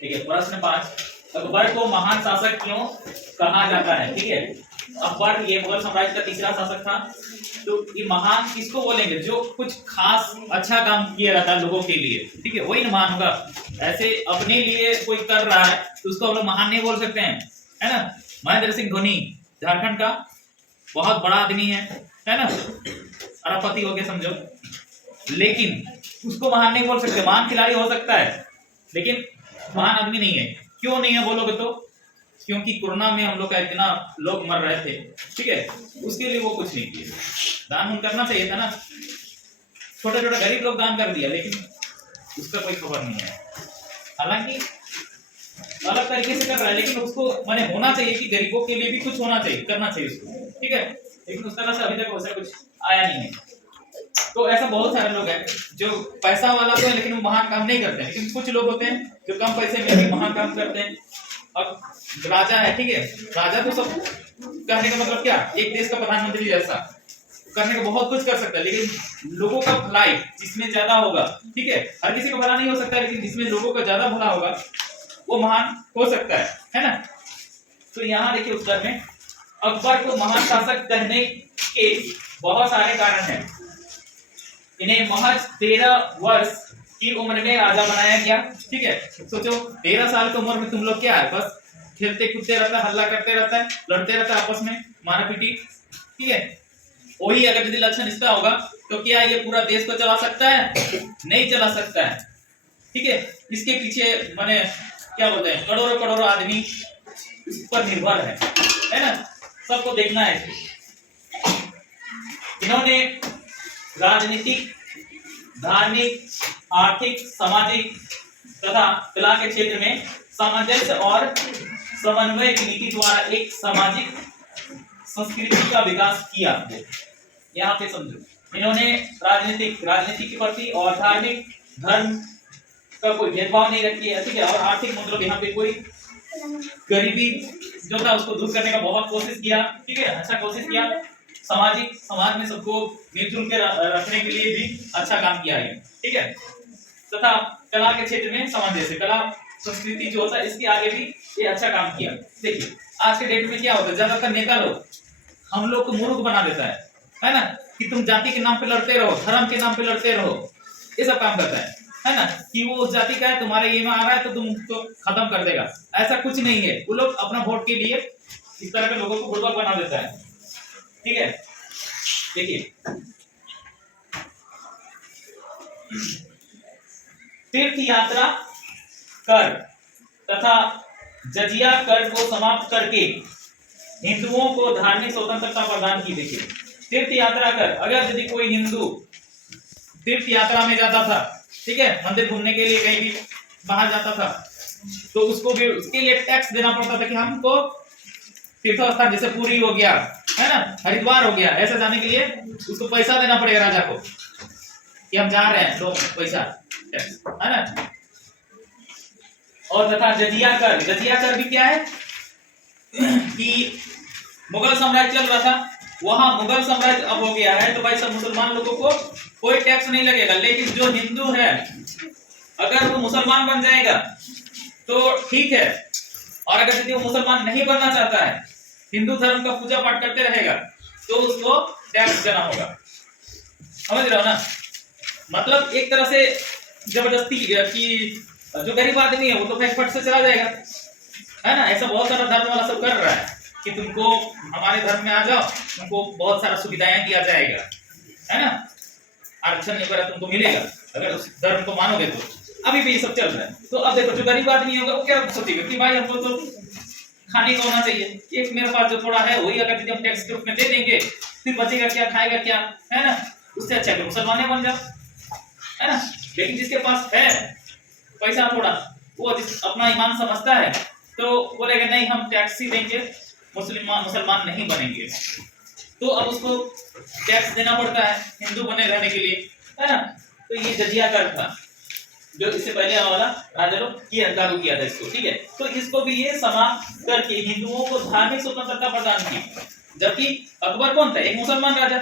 ठीक है, प्रश्न 5, अकबर को महान शासक क्यों कहा जाता है? ठीक है, अकबर ये मुगल साम्राज्य का तीसरा शासक था। तो ये महान किसको बोलेंगे? जो कुछ खास अच्छा काम किया रहता है लोगों के लिए, ठीक है, वही महान होगा। ऐसे अपने लिए कोई कर रहा है तो उसको हम लोग महान नहीं बोल सकते हैं, है ना। महेंद्र सिंह धोनी झारखंड का बहुत बड़ा आदमी है ना, अरबपति हो गया समझो, लेकिन उसको महान नहीं बोल सकते। महान खिलाड़ी हो सकता है लेकिन महान आदमी नहीं है। क्यों नहीं है बोलोगे तो? क्योंकि कोरोना में हम लोग का इतना लोग मर रहे थे, ठीक है, उसके लिए वो कुछ नहीं किए। दान करना चाहिए था ना, छोटे छोटे गरीब लोग दान कर दिया, लेकिन उसका कोई खबर नहीं है। हालांकि अलग तरीके से कर रहा है, लेकिन उसको माने होना चाहिए कि गरीबों के लिए भी कुछ होना चाहिए, करना चाहिए उसको, ठीक है, लेकिन उस तरह से अभी तक वैसा कुछ आया नहीं है। तो ऐसा बहुत सारे लोग हैं जो पैसा वाला तो है लेकिन वो महान काम नहीं करते हैं, लेकिन कुछ लोग होते हैं जो कम पैसे में भी महान काम करते हैं। अब राजा है, ठीक है, राजा तो सब कहने का मतलब क्या, एक देश का प्रधानमंत्री जैसा करने का बहुत कुछ कर सकता है, लेकिन लोगों का भलाई जिसमें ज्यादा होगा, ठीक है, हर किसी का भला नहीं हो सकता, लेकिन जिसमें लोगों का ज्यादा भला होगा वो महान हो सकता है ना। तो यहाँ देखिए उत्तर में अकबर को महान शासक कहने के बहुत सारे कारण हैं। इन्हें महज 13 वर्ष की उम्र में राजा बनाया गया, ठीक है। सोचो 13 साल की उम्र में तुम लोग क्या है, बस खेलते कूदते रहता है, हल्ला करते रहता है, लड़ते रहता है आपस में, मारा पीटी, ठीक है। वही अगर यदि लक्षण इसका होगा तो क्या ये पूरा देश को चला सकता है? नहीं चला सकता है, ठीक है। इसके पीछे माने क्या बोलते हैं, करोड़ों करोड़ों आदमी इस पर निर्भर है ना, सबको देखना है। इन्होंने राजनीतिक, धार्मिक, आर्थिक, सामाजिक तथा कला के क्षेत्र में सामंजस्य और समन्वय की नीति द्वारा एक सामाजिक संस्कृति का विकास किया। यहाँ पे समझो, इन्होंने राजनीति के प्रति और धार्मिक, धर्म का कोई भेदभाव नहीं रखी है, ठीक है, और आर्थिक मतलब यहाँ पे कोई गरीबी जो था उसको दूर करने का बहुत कोशिश किया, ठीक है, अच्छा कोशिश किया। सामाजिक, समाज में सबको मिलजुल के रखने के लिए भी अच्छा काम किया है, ठीक है, तथा कला के क्षेत्र में सामंजस्य, कला संस्कृति जो होता है इसके आगे भी ये अच्छा काम किया। देखिए आज के डेट में क्या होता है, ज्यादातर नेता लोग हम लोग को मूर्ख बना देता है ना, कि तुम जाति के नाम पे लड़ते रहो, धर्म के नाम पे लड़ते रहो, ये सब काम करता है ना, कि वो उस जाति का है, तुम्हारे ये में आ रहा है तो तुम उसको खत्म कर देगा। ऐसा कुछ नहीं है, वो लोग अपना वोट के लिए इस तरह के लोगों को बुड़बक बना देता है, ठीक है। देखिए तीर्थ यात्रा कर तथा जजिया कर को समाप्त करके हिंदुओं को धार्मिक स्वतंत्रता प्रदान की। देखिए तीर्थ यात्रा कर, अगर यदि कोई हिंदू तीर्थ यात्रा में जाता था, ठीक है, मंदिर घूमने के लिए कहीं भी बाहर जाता था, तो उसको भी उसके लिए टैक्स देना पड़ता था कि हमको तीर्थ स्थान जैसे पुरी हो गया, है ना, हरिद्वार हो गया, ऐसा जाने के लिए उसको पैसा देना पड़ेगा राजा को कि हम जा रहे हैं, तो पैसा टैक्स, है ना। और तथा जजिया कर भी क्या है कि मुगल साम्राज्य चल रहा था, वहां मुगल साम्राज्य अब हो गया है, तो भाई सब मुसलमान लोगों को कोई टैक्स नहीं लगेगा, लेकिन जो हिंदू है अगर वो मुसलमान बन जाएगा तो ठीक है, और अगर यदि वो मुसलमान नहीं बनना चाहता है, हिंदू धर्म का पूजा पाठ करते रहेगा, तो उसको टैक्स देना होगा। समझ रहे हो ना, मतलब एक तरह से जबरदस्ती कि जो गरीब आदमी है वो तो फट से चला जाएगा, है ना। ऐसा बहुत सारा धर्म वाला सब कर रहा है कि तुमको हमारे धर्म में आ जाओ, तुमको बहुत सारा सुविधाएं दिया जाएगा, है ना, आरक्षण वगैरह तुमको मिलेगा अगर उस धर्म को मानोगे तो। अभी भी ये सब चल रहा है। तो अब देखो जो गरीब आदमी होगा वो क्या सोचेगा कि भाई हमको तो खाने को होना चाहिए, एक मेरे पास जो थोड़ा है वही अगर हम टैक्स के रूप में दे देंगे फिर बचेगा क्या, खाएगा क्या, है ना। उससे अच्छा कि मुसलमान बन जाओ, है ना। लेकिन जिसके पास है पैसा थोड़ा, वो अपना ईमान समझता है तो बोलेगा नहीं हम टैक्स ही देंगे, मुसलमान नहीं बनेंगे, तो अब उसको टैक्स देना पड़ता है हिंदू बने रहने के लिए, है ना। तो ये जजिया कर था जो इससे पहले वाला राजा लोग किया, लागू किया था इसको, ठीक है। तो इसको भी ये समाप्त करके हिंदुओं को धार्मिक स्वतंत्रता प्रदान की। जबकि अकबर कौन था, एक मुसलमान राजा,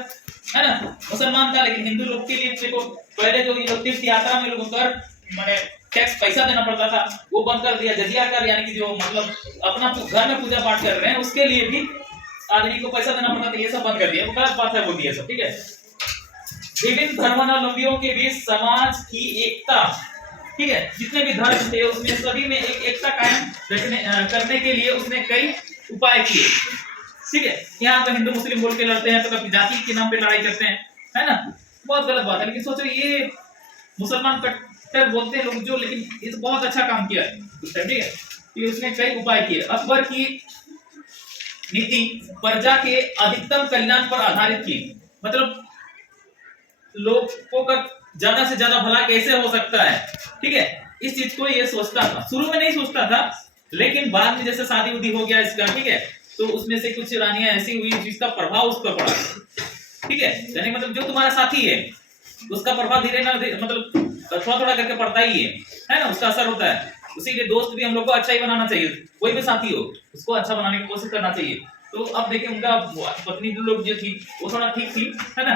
है ना, मुसलमान था, लेकिन हिंदू लोग के लिए देखो पहले जो ये लोग तीर्थ यात्रा में लोग उतर माने टैक्स पैसा देना पड़ता था वो बंद कर दिया। जजिया कर यानी कि जो मतलब अपना घर में पूजा पाठ कर रहे हैं उसके लिए भी आदमी को पैसा देना पड़ता था, ये सब बंद कर दिया। वो गलत बात है बोल दिया सब, ठीक है। विभिन्न धर्मावलंबियों के बीच समाज की एकता, ठीक है, जितने भी धर्म थे उसमें सभी में एक एकता कायम करने के लिए उसने कई उपाय किए, ठीक है। यहाँ पर हिंदू मुस्लिम बोल के लड़ते हैं तो कभी जाति के नाम पे लड़ाई करते हैं, है ना, बहुत गलत बात है। लेकिन सोचो ये मुसलमान कट्टर बोलते हैं लोग जो, लेकिन ये तो बहुत अच्छा काम किया है उस टाइम, ठीक है। तो उसने कई उपाय किए। अकबर की नीति प्रजा के अधिकतम कल्याण पर आधारित की, मतलब लोगों का ज्यादा से ज्यादा भला कैसे हो सकता है, ठीक है, इस चीज को ये सोचता था। शुरू में नहीं सोचता था, लेकिन बाद में जैसे शादी उदी हो गया इसका, ठीक है, तो उसमें से कुछ रानियां ऐसी हुई जिसका प्रभाव उस पर पड़ा, ठीक है। यानी मतलब जो तुम्हारा साथी है उसका प्रभाव धीरे ना मतलब थोड़ा थोड़ा करके पड़ता ही है ना, उसका असर होता है। उसी दोस्त भी हम लोग को अच्छा ही बनाना चाहिए, कोई भी साथी हो उसको अच्छा बनाने की कोशिश करना चाहिए। तो अब देखिए उनका पत्नी लोग जो थी वो थोड़ा ठीक थी, है ना,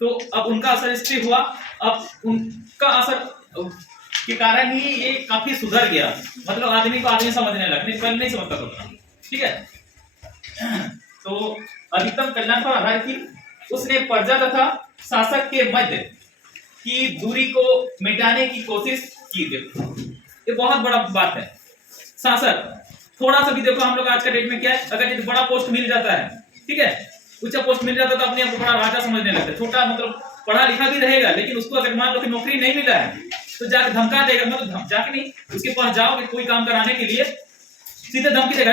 तो अब उनका असर इस पे हुआ। अब उनका असर के कारण ही ये काफी सुधर गया, मतलब आदमी को आदमी समझने लगा, नहीं पहले नहीं समझता था, ठीक है। तो अधिकतम कल्याण पर आधारित थी। उसने प्रजा तथा शासक के मध्य की दूरी को मिटाने की कोशिश की गई। ये बहुत बड़ा बात है। शासक थोड़ा सा भी देखो हम लोग आज का डेट में क्या है, अगर बड़ा पोस्ट मिल जाता है, ठीक है, ऊंचा पोस्ट मिल जाता है तो अपने आप को बड़ा राजा समझने लगता है। छोटा मतलब पढ़ा लिखा भी रहेगा, लेकिन उसको अगर मान लो कि नौकरी नहीं मिला है तो जाके धमका देगा, मतलब जाके नहीं, उसके पास जाओगे कोई काम कराने के लिए सीधे धमकी देगा,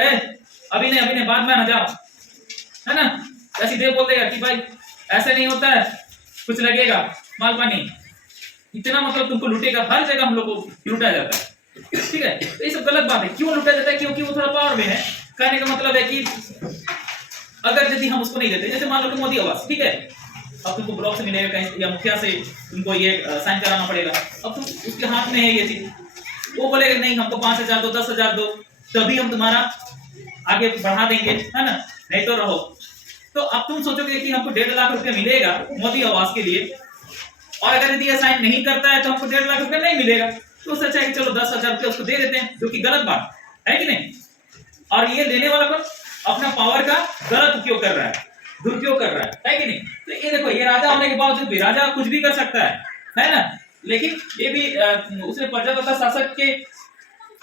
अभी नहीं बाद में आ जाओ, है ना, या सीधे बोल देगा कि भाई ऐसे नहीं होता है, कुछ लगेगा माल पानी, इतना मतलब तुमको लूटेगा। हर जगह हम लोग को लूटा जाता है, ठीक है। तो ये सब गलत बात है। क्यों लूटा जाता है? क्योंकि वो थोड़ा पावर में है। कहने का मतलब है कि अगर यदि हम उसको नहीं देते, जैसे मान लो कि मोदी आवास, ठीक है, अब तुमको ब्लॉक से मिलेगा कहीं या मुखिया से तुमको ये साइन कराना पड़ेगा, अब तुम उसके हाथ में है ये चीज, वो बोलेगा नहीं हमको 5,000 दो 10,000 दो तभी हम तुम्हारा आगे बढ़ा देंगे, है ना, नहीं तो रहो। तो अब तुम सोचोगे कि हमको 1.5 लाख रुपया मिलेगा मोदी आवास के लिए, और अगर यदि साइन नहीं करता है तो हमको 1.5 लाख रुपया नहीं मिलेगा, तो उससे अच्छा है कि चलो 10,000 रुपया उसको दे देते हैं, जो कि गलत बात है कि नहीं। और ये लेने वाला कौन? अपना पावर का गलत उपयोग कर रहा है, दुरुपयोग कर रहा है कि नहीं। तो ये देखो, ये राजा होने के बावजूद भी राजा कुछ भी कर सकता है ना, लेकिन ये भी उसने प्रजा तथा शासक के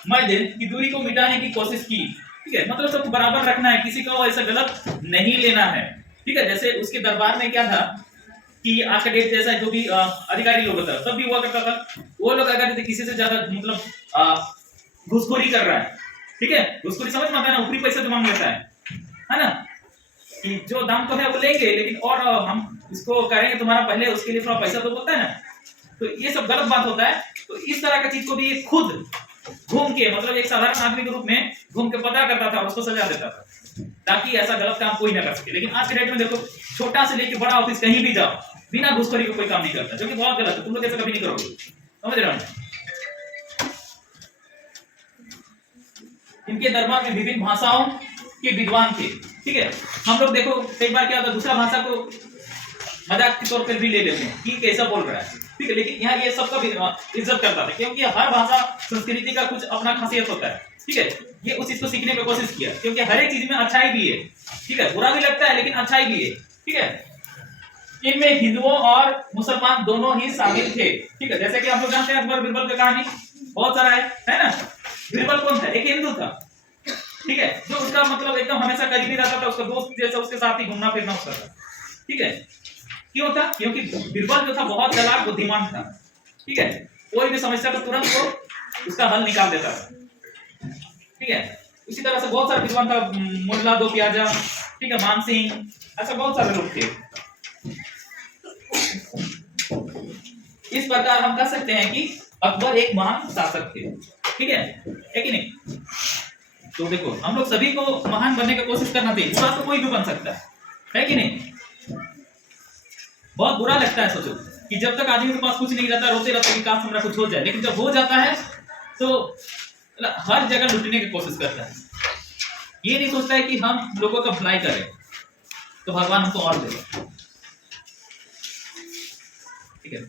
मध्य की दूरी को मिटाने की कोशिश की, ठीक है, मतलब सबको बराबर रखना है, किसी को ऐसा गलत नहीं लेना है, ठीक है। जैसे उसके दरबार में क्या था कि आज का डेट जैसा जो भी अधिकारी लोग होता है सब भी हुआ करता था, वो लोग अगर किसी से ज्यादा मतलब घूसखोरी कर रहा है, ठीक है, घूसखोरी समझ में आता है ना, ऊपरी पैसा जो मांग लेता है ना, कि जो दाम तो है वो लेंगे लेकिन और हम इसको करेंगे तुम्हारा पहले, उसके लिए थोड़ा पैसा तो बोलता है ना, तो ये सब गलत बात होता है। तो इस तरह का चीज को भी खुद घूम के मतलब एक साधारण आदमी के रूप में घूम के पता करता था और उसको सजा देता था, ताकि ऐसा गलत काम कोई ना कर सके। लेकिन आज के डेट में देखो, छोटा से लेके बड़ा ऑफिस कहीं भी जाओ, बिना घूसखोरी के कोई काम नहीं करता, जो कि बहुत गलत है। तुम लोग ऐसा कभी नहीं करोगे, समझ रहे हो। इनके दरबार में विभिन्न भाषाओं के विद्वान थे, ठीक है। हम लोग देखो कई बार क्या होता है, दूसरा भाषा को मजाक के तौर पर भी ले लेते हैं कि कैसा बोल रहा है, ठीक है, लेकिन यहाँ ये सबका इज्जत करता था, क्योंकि हर भाषा संस्कृति का कुछ अपना खासियत होता है, ठीक है। ये उस चीज को सीखने की कोशिश किया, क्योंकि हर एक चीज में अच्छाई भी है, ठीक है, बुरा भी लगता है लेकिन अच्छाई भी है, ठीक है। इनमें हिंदुओं और मुसलमान दोनों ही शामिल थे, ठीक है। जैसे कि हम लोग जानते हैं अकबर बीरबल की कहानी बहुत सारा है ना। बीरबल कौन था? एक हिंदू था, ठीक है, जो उसका मतलब एकदम हमेशा करीबी रहता था, उसका दोस्त जैसा उसके साथ ही घूमना फिरना उसका था, ठीक है। क्यों था? क्योंकि बीरबल जो था बहुत चालाक बुद्धिमान था, ठीक है, कोई भी समस्या को तुरंत वो उसका हल निकाल देता था, ठीक है। इसी तरह से बहुत सारे विद्वान था, मुल्ला दो प्याजा, ठीक है, मान सिंह, ऐसा बहुत सारे लोग थे। इस प्रकार हम कह सकते हैं कि अकबर एक महान शासक थे, ठीक है कि नहीं। तो देखो हम लोग सभी को महान बनने की कोशिश करना चाहिए, बुरा तो कोई भी बन सकता है कि नहीं। बहुत बुरा लगता है सोचो कि जब तक आदमी के पास कुछ नहीं रहता, रोते रहता है कि काश हमारा कुछ हो जाए, लेकिन जब हो जाता है तो हर जगह लूटने की कोशिश करता है, ये नहीं सोचता है कि हम लोगों का भलाई करें तो भगवान हमको और देगा, ठीक है।